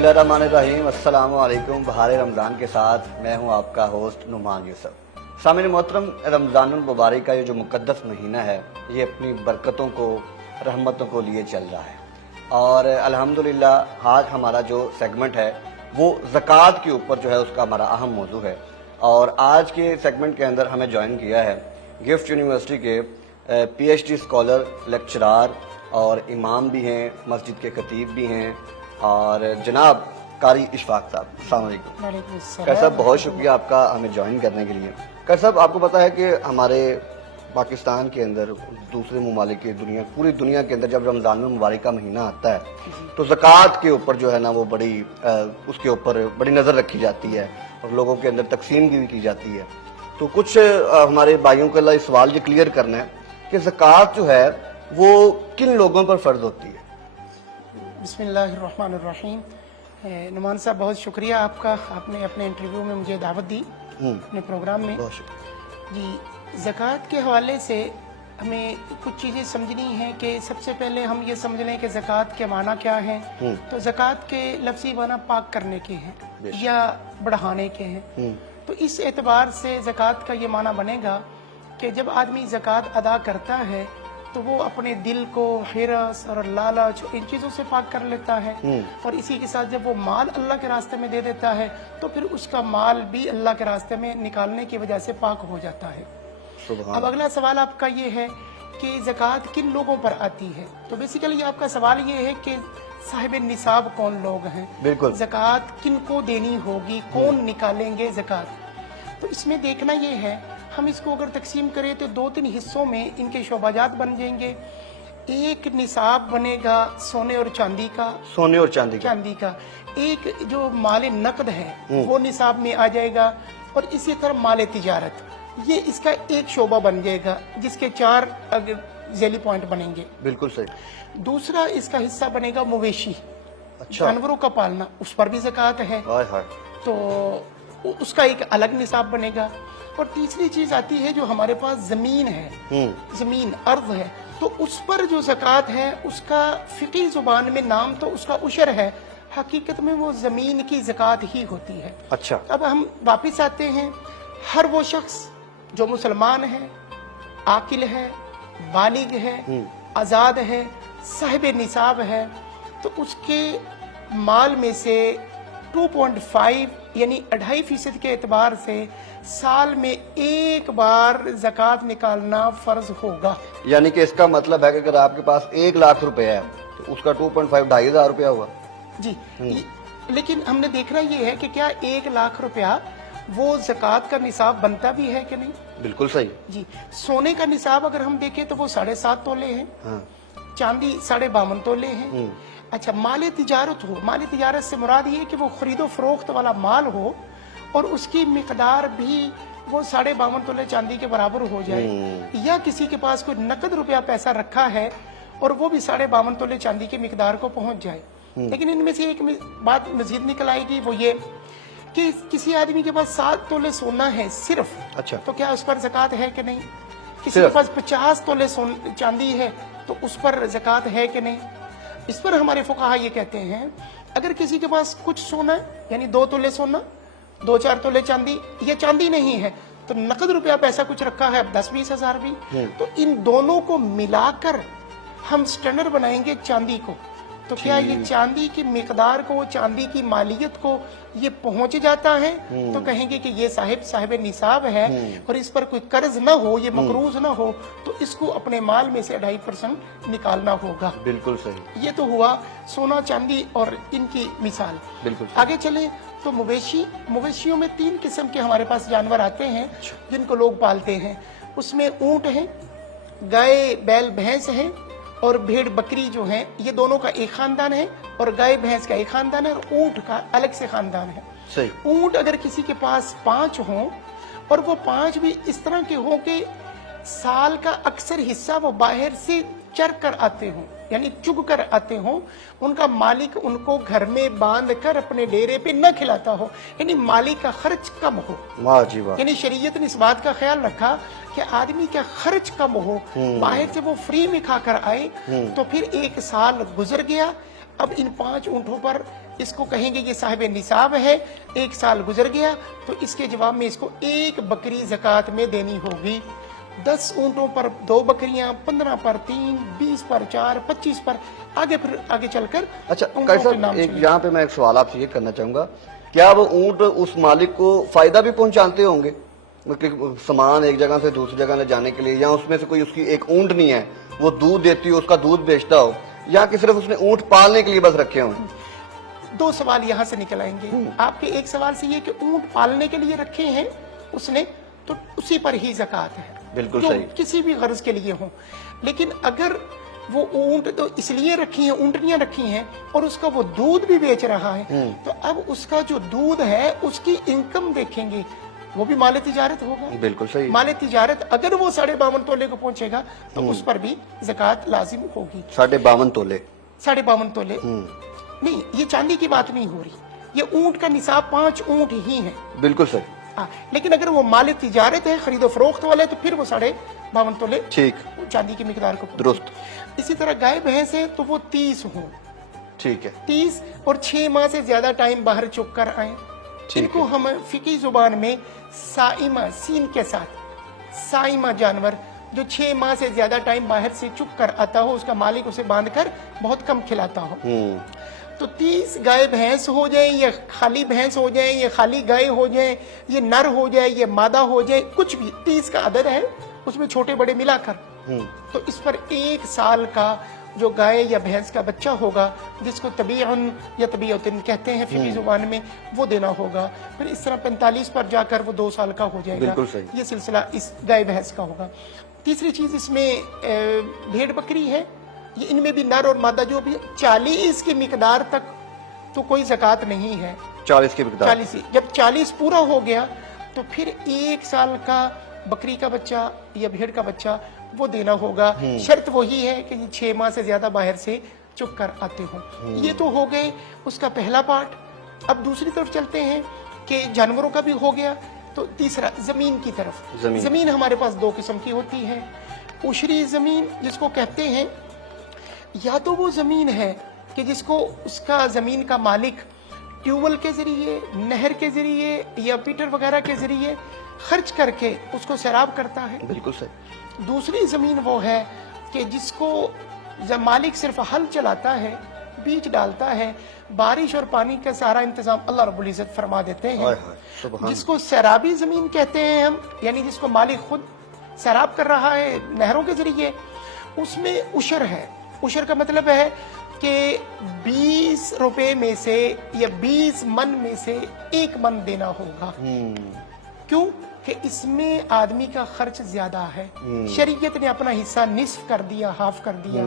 बिस्मिल्लाहिर्रहमानिर्रहीम। अस्सलाम वालेकुम। बहार रमज़ान के साथ मैं हूं आपका होस्ट नुमान यूसुफ। सामिन मोहतरम, रमज़ानुल मुबारक का ये जो मुक़द्दस महीना है ये अपनी बरकतों को, रहमतों को लिए चल रहा है और अल्हम्दुलिल्लाह आज हमारा जो सेगमेंट है वो ज़कात के ऊपर जो है उसका हमारा अहम मौजू है। और आज के सेगमेंट के अंदर हमें ज्वाइन किया है गिफ्ट यूनिवर्सिटी के PhD स्कॉलर, लेक्चरार और इमाम भी हैं, मस्जिद के खतीब भी हैं और जनाब कारी इशफाक साहब। अस्सलाम वालेकुम। कर साहब, बहुत शुक्रिया आपका हमें ज्वाइन करने के लिए। कर साहब, आपको पता है कि हमारे पाकिस्तान के अंदर, दूसरे ममालिक की दुनिया, पूरी दुनिया के अंदर जब रमज़ान मुबारक का महीना आता है तो ज़कात के ऊपर जो है ना वो बड़ी उसके ऊपर बड़ी नज़र रखी जाती है और लोगों के अंदर तकसीम भी की जाती है। तो कुछ हमारे भाइयों के लिए सवाल ये क्लियर करना है कि ज़कात जो है वो किन लोगों पर फ़र्ज होती है। बिस्मिल्लाहिर्रहमानिर्रहीम। नुमान साहब, बहुत शुक्रिया आपका, आपने अपने इंटरव्यू में मुझे दावत दी अपने प्रोग्राम में। बहुत शुक्रिया जी, ज़कात के हवाले से हमें कुछ चीज़ें समझनी हैं कि सबसे पहले हम ये समझ लें कि ज़कात के माना क्या है। तो ज़कात के लफ्ज़ी माना पाक करने के हैं या बढ़ाने के हैं। तो इस एतबार से ज़कात का ये माना बनेगा कि जब आदमी ज़कात अदा करता है तो वो अपने दिल को हिरस और लालच इन चीज़ों से पाक कर लेता है और इसी के साथ जब वो माल अल्लाह के रास्ते में दे देता है तो फिर उसका माल भी अल्लाह के रास्ते में निकालने की वजह से पाक हो जाता है। अब अगला सवाल आपका ये है कि ज़कात किन लोगों पर आती है। तो बेसिकली आपका सवाल ये है कि साहिब निसाब कौन लोग हैं, बिल्कुल, ज़कात किन को देनी होगी, कौन निकालेंगे ज़कात। तो इसमें देखना ये है, हम इसको अगर तकसीम करें तो 2-3 हिस्सों में इनके शोबाजात बन जाएंगे। एक निसाब बनेगा सोने और चांदी का, सोने और चांदी का। एक जो माल नकद है वो निसाब में आ जाएगा और इसी तरह माल तिजारत, ये इसका एक शोबा बन जाएगा जिसके 4 ज़ैली पॉइंट बनेंगे। बिल्कुल सही। दूसरा इसका हिस्सा बनेगा मवेशी, अच्छा, जानवरों का पालना, उस पर भी ज़कात है तो उसका एक अलग निसाब बनेगा। और तीसरी चीज आती है जो हमारे पास जमीन है, जमीन अर्ज है, तो उस पर जो ज़कात है उसका फिकी जुबान में नाम तो उसका उशर है, हकीकत में वो जमीन की ज़कात ही होती है। अच्छा, अब हम वापिस आते हैं, हर वो शख्स जो मुसलमान है, आकिल है, बालिग है, आज़ाद है, साहिब निसाब है, तो उसके माल में से 2.5 यानी 2.5% के एतबार से साल में एक बार ज़कात निकालना फर्ज होगा। यानी कि इसका मतलब है कि अगर आपके पास 1 लाख रुपए है तो उसका 2.5 2,500 रुपया हुआ जी। लेकिन हमने देखना ये है कि क्या 1 लाख रुपया वो ज़कात का निसाब बनता भी है कि नहीं। बिल्कुल सही जी। सोने का निसाब अगर हम देखें तो वो 7.5 तोले है, चांदी 52 तोले है। अच्छा, माल तिजारत हो, माल तिजारत से मुराद ये कि वो खरीदो फरोख्त वाला माल हो और उसकी मिकदार भी वो 52.5 तोले चांदी के बराबर हो जाए, या किसी के पास कोई नकद रुपया पैसा रखा है और वो भी 52.5 तोले चांदी की मिकदार को पहुंच जाए। लेकिन इनमें से एक बात मजीद निकल आएगी, वो ये कि किसी आदमी के पास 7 तोले सोना है सिर्फ, अच्छा, तो क्या उस पर ज़कात है कि नहीं। किसी के पास 50 तोले चांदी है तो उस पर ज़कात है कि नहीं। इस पर हमारे फुकाहा ये कहते हैं, अगर किसी के पास कुछ सोना है यानी 2 तोले सोना, 2-4 तोले चांदी, ये चांदी नहीं है तो नकद रुपया पैसा कुछ रखा है 10-20 हजार भी, तो इन दोनों को मिलाकर हम स्टैंडर्ड बनाएंगे चांदी को। तो क्या ये चांदी की मिकदार को, चांदी की मालियत को ये पहुंच जाता है तो कहेंगे कि ये साहिब निसाब है और इस पर कोई कर्ज ना हो, ये मकरूज ना हो, तो इसको अपने माल में से 2.5% निकालना होगा। बिल्कुल सही। ये तो हुआ सोना चांदी और इनकी मिसाल। बिल्कुल। आगे चले तो मवेशियों में 3 किस्म के हमारे पास जानवर आते हैं जिनको लोग पालते हैं। उसमें ऊंट है, गाय बैल भैंस है और भेड़ बकरी जो है, ये दोनों का एक खानदान है और गाय भैंस का एक खानदान है और ऊंट का अलग से खानदान है। सही। ऊंट अगर किसी के पास 5 हों और वो 5 भी इस तरह के हों कि साल का अक्सर हिस्सा वो बाहर से चर कर आते हों यानी चुग कर आते हों, उनका मालिक उनको घर में बांध कर अपने डेरे पे न खिलाता हो, यानी मालिक का खर्च कम हो। वाह जी वाह। यानी शरीयत ने इस बात का ख्याल रखा कि आदमी का खर्च कम हो, बाहर से वो फ्री में खाकर आए, तो फिर 1 साल गुजर गया, اب ان 5 اونٹوں پر اس کو کہیں گے یہ صاحب نصاب ہے، 1 سال گزر گیا تو اس کے جواب میں اس کو 1 بکری زکوٰۃ میں دینی ہوگی۔ 10 اونٹوں پر 2 بکریاں، 15 پر 3، 20 پر 4، 25 پر آگے چل کر اچھا اونٹوں قاری کے صاحب، نام چلیں۔ یہاں پہ میں ایک سوال آپ سے یہ کرنا چاہوں گا، کیا وہ اونٹ اس مالک کو فائدہ بھی پہنچاتے ہوں گے؟ سامان ایک جگہ سے دوسری جگہ لے جانے کے لیے، یا اس میں سے کوئی اس کی ایک اونٹ نہیں ہے وہ دودھ دیتی ہو، اس کا دودھ بیچتا ہو، یا کہ صرف اس نے اونٹ پالنے کے لیے بس رکھے ہوں؟ 2 سوال یہاں سے نکل آئیں گے آپ کے۔ ایک سوال سے یہ کہ اونٹ پالنے کے لیے رکھے ہیں اس نے، تو اسی پر ہی زکوٰۃ ہے، بالکل جو صحیح، کسی بھی غرض کے لیے ہوں۔ لیکن اگر وہ اونٹ تو اس لیے رکھی ہیں، اونٹنیاں رکھی ہیں، اور اس کا وہ دودھ بھی بیچ رہا ہے، تو اب اس کا جو دودھ ہے اس کی انکم دیکھیں گے، وہ بھی مال تجارت ہوگا۔ بالکل صحیح، مال تجارت اگر وہ 52.5 تولے کو پہنچے گا تو اس پر بھی زکوٰۃ لازم ہوگی۔ 52.5 تولے 52.5 تولے نہیں، یہ چاندی کی بات نہیں ہو رہی، یہ اونٹ کا نصاب 5 اونٹ ہی ہیں۔ بالکل صحیح، لیکن اگر وہ مال تجارت ہے، خرید و فروخت والے، تو پھر وہ 52.5 تولے ٹھیک، چاندی کی مقدار کو درست، اسی طرح گائے بھینس ہے تو وہ 30 ہوں، ٹھیک ہے، 30 اور 6 ماہ سے زیادہ ٹائم باہر چک کر آئیں، ان کو ہم فقہی زبان میں سائمہ سین کے ساتھ سائمہ جانور جو 6 ماہ سے زیادہ ٹائم باہر سے چک کر آتا ہو، اس کا مالک اسے باندھ کر بہت کم کھلاتا ہو، تو 30 گائے بھینس ہو جائیں، یا خالی بھینس ہو جائیں، یا خالی گائے ہو جائیں، یہ نر ہو جائے، یہ مادہ ہو جائے، کچھ بھی 30 کا عدد ہے، اس میں چھوٹے بڑے ملا کر، تو اس پر 1 سال کا جو گائے یا بھینس کا بچہ ہوگا، جس کو طبیعن یا طبیعتن کہتے ہیں فقہی زبان میں، وہ دینا ہوگا۔ پھر اس طرح 45 پر جا کر وہ 2 سال کا ہو جائے گا۔ بالکل صحیح، یہ سلسلہ اس گائے بھینس کا ہوگا۔ تیسری چیز اس میں بھیڑ بکری ہے، یہ ان میں بھی نر اور مادہ جو بھی 40 کی مقدار تک تو کوئی زکوٰۃ نہیں ہے۔ 40 کی مقدار، 40 جب 40 پورا ہو گیا تو پھر 1 سال کا بکری کا بچہ یا بھیڑ کا بچہ وہ دینا ہوگا۔ شرط وہی ہے کہ یہ 6 ماہ سے زیادہ باہر سے چک کر آتے ہوں۔ یہ تو ہو گئے اس کا پہلا پارٹ۔ اب دوسری طرف چلتے ہیں کہ جانوروں کا بھی ہو گیا، تو تیسرا زمین کی طرف۔ زمین ہمارے پاس 2 قسم کی ہوتی ہے، عشری زمین جس کو کہتے ہیں، یا تو وہ زمین ہے کہ جس کو اس کا زمین کا مالک ٹیوبل کے ذریعے، نہر کے ذریعے یا پیٹر وغیرہ کے ذریعے خرچ کر کے اس کو سیراب کرتا ہے۔ بالکل صحیح، دوسری زمین وہ ہے کہ جس کو مالک صرف ہل چلاتا ہے، بیج ڈالتا ہے، بارش اور پانی کا سارا انتظام اللہ رب العزت فرما دیتے ہیں، جس کو سیرابی زمین کہتے ہیں ہم، یعنی جس کو مالک خود سیراب کر رہا ہے نہروں کے ذریعے، اس میں عشر ہے۔ عشر کا مطلب ہے کہ 20 روپے میں سے یا 20 من میں سے 1 من دینا ہوگا۔ کیوں کہ اس میں آدمی کا خرچ زیادہ ہے، شریعت نے اپنا حصہ نصف کر دیا، ہاف کر دیا۔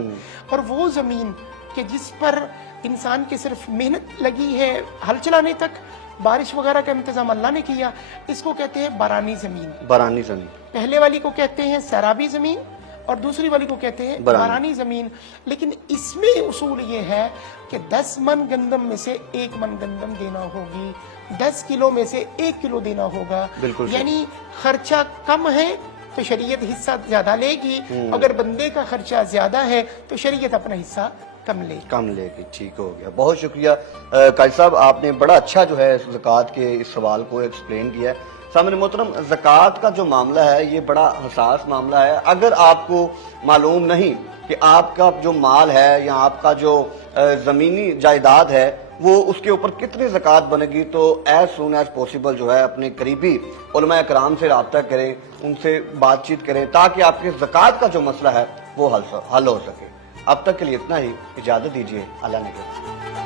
اور وہ زمین کہ جس پر انسان کی صرف محنت لگی ہے ہل چلانے تک، بارش وغیرہ کا انتظام اللہ نے کیا، اس کو کہتے ہیں بارانی زمین۔ بارانی زمین، پہلے والی کو کہتے ہیں سیرابی زمین اور دوسری والی کو کہتے ہیں بارانی زمین۔ لیکن اس میں اصول یہ ہے کہ 10 من گندم میں سے 1 من گندم دینا ہوگی، 10 کلو میں سے 1 کلو دینا ہوگا۔ یعنی خرچہ کم ہے تو شریعت حصہ زیادہ لے گی، اگر بندے کا خرچہ زیادہ ہے تو شریعت اپنا حصہ کم لے گی۔ ٹھیک ہو گیا، بہت شکریہ قاری صاحب، آپ نے بڑا اچھا جو ہے زکوٰۃ کے اس سوال کو ایکسپلین کیا ہے۔ سامعین محترم، زکوٰۃ کا جو معاملہ ہے یہ بڑا حساس معاملہ ہے۔ اگر آپ کو معلوم نہیں کہ آپ کا جو مال ہے یا آپ کا جو زمینی جائیداد ہے وہ اس کے اوپر کتنی زکوٰۃ بنے گی، تو ایز سون ایز پاسبل جو ہے اپنے قریبی علماء کرام سے رابطہ کریں، ان سے بات چیت کریں، تاکہ آپ کے زکوٰۃ کا جو مسئلہ ہے وہ حل ہو سکے۔ اب تک کے لیے اتنا ہی، اجازت دیجیے، اللہ نگہبان۔